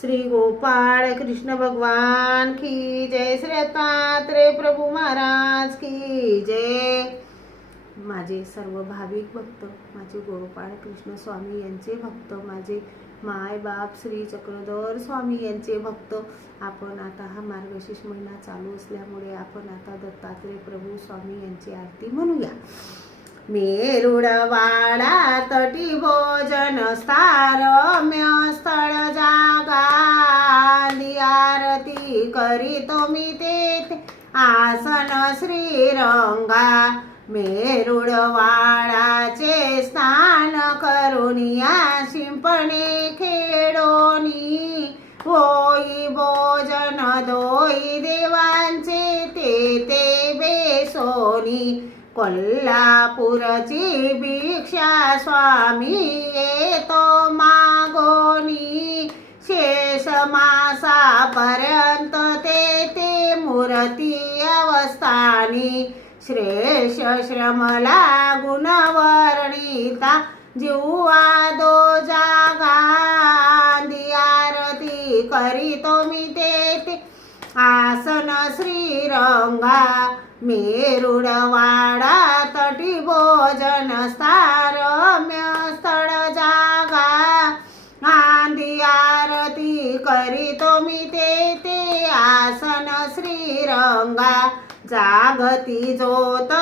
श्री गोपाळ कृष्ण भगवान की जय, श्री दत्तात्रेय प्रभू महाराज की जय। माझे सर्व भाविक भक्त, माझे गोपाळ कृष्ण स्वामी यांचे भक्त, माझे माय बाप श्री चक्रधर स्वामी यांचे भक्त, आपण आता हा मार्गशीर्ष महिना चालू असल्यामुळे आपण आता दत्तात्रेय प्रभू स्वामी यांची आरती म्हणूया। मेरुडवाडा तटी भोजन स्थारम्य स्थळ जागा, आरती करीतो मी तेथे आसन श्रीरंगा। मेरुडवाडाचे स्नान करुनिया शिंपणे खेडोनी, होई भोजन दोई देवांचे ते बेसोनी। कोल्हापूरची भिक्षा स्वामी येतो मागोनी, शेष मासापर्यंत ते मूर्ती अवस्थानी। श्रेष श्रमला गुणवर्णिता जीवा दो जागा, आरती करीतो मी तेथे आसन श्रीरंगा। मेरुडवाडा तटी भोजन स्थारम्य स्थळ जागा, आरती करीतो मी तेथे आसन श्रीरंगा। जागती ज्योत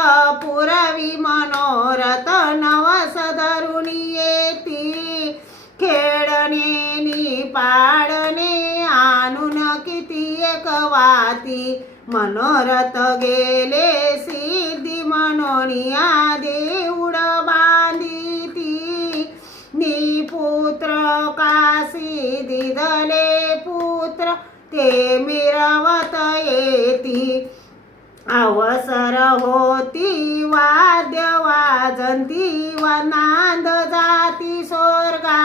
पुरवी मनोरथ नवस धरुणी येती, खेळणे पाडणे आणून किती एक वाती। मनोरथ गेले सिद्धी मनोनिया देऊळ बांधिती, निपुत्र काशी दिदले पुत्र ते मिरवत येती। अवसर होती वाद्य वाजंती व नांद जाती स्वर्गा,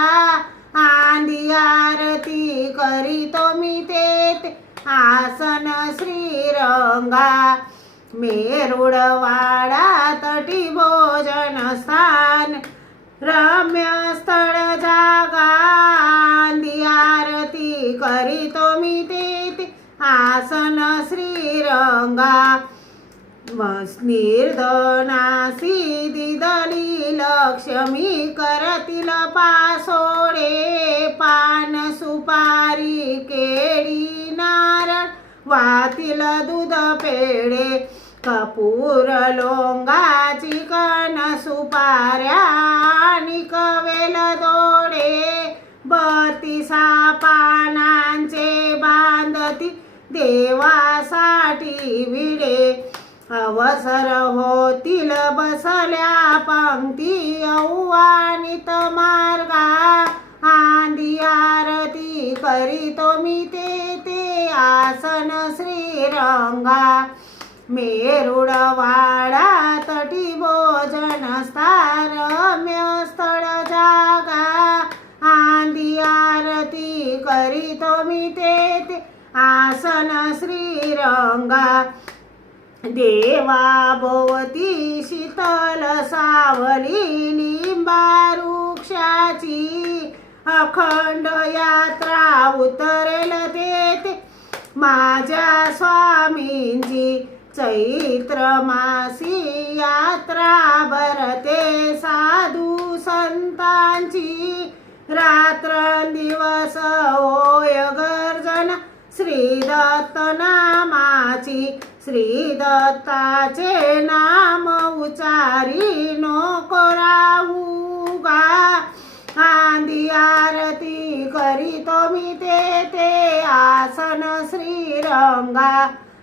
आरती करीतो मी तेथे आसन श्रीरंगा। मेरुडवाडा तटी भोजन स्थान रम्य स्थळ जागा, आरती करीतो मी तेथे आसन श्रीरंगा। निर्धनासी दिदली लक्ष्मी करतील पासोडे, पान सुपारी केळी नारळ वातील दूध पेढे। कपूर लोंगाची कण सुपाऱ्या आणि कवेल दोडे, 32 पानांचे बांधती देवासाठी विडे। अवसर होतील बसल्या पंक्ती आव्हानित मार्गा, आरती करीतो मी तेथे आसन श्रीरंगा। मेरुडवाडा तटी भोजन स्थारम्य स्थळ जागा, आरती करीतो मी तेथे आसन श्रीरंगा। देवा भोवती शीतल सावली लिंबा वृक्षाची, अखंड यात्रा उतरेल तेथे माझ्या स्वामींची। चैत्र मासी यात्रा भरते साधू संतांची, रात्रंदिवस होय गर्जना श्री दत्त नामाची। श्री दत्ताचे नाम उच्चारी नको राहूगा, आरती करीतो मी तेथे आसन श्रीरंगा।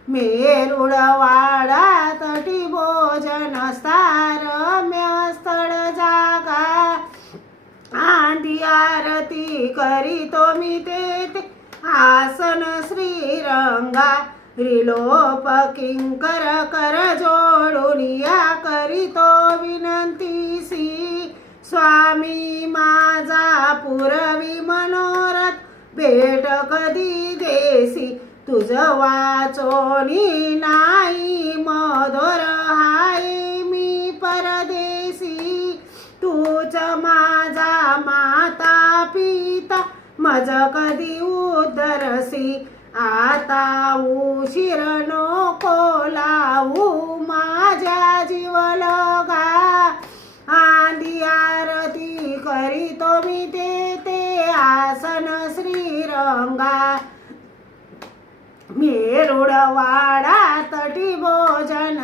मेरुडवाडा तटी भोजन स्थारम्य स्थळ जागा, आरती करीतो मी तेथे आसन श्रीरंगा। रिलोप किंकर कर जोडुनिया करीतो विनंतीसी, स्वामी माझा पुरवी मनोरथ भेट कधी देसी। तुझ वाचोनी नाही मधुर हाय मी परदेसी, तूच माझा माता पिता मज कधी उद्धरसी आता उशीर नको लावू माझ्या जीवलगा आंधी आरती करीतो मी ते आसन श्रीरंगा मेरुडवाडा तटी भोजन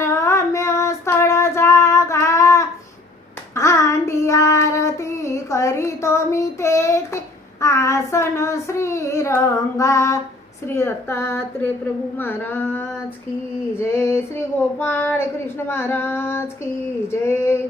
रम्य स्थळ जागा आंधी आरती करीतो मी ते आसन श्रीरंगा। श्री दत्तात्रेय प्रभु महाराज की जय। श्री गोपाळ कृष्ण महाराज की जय।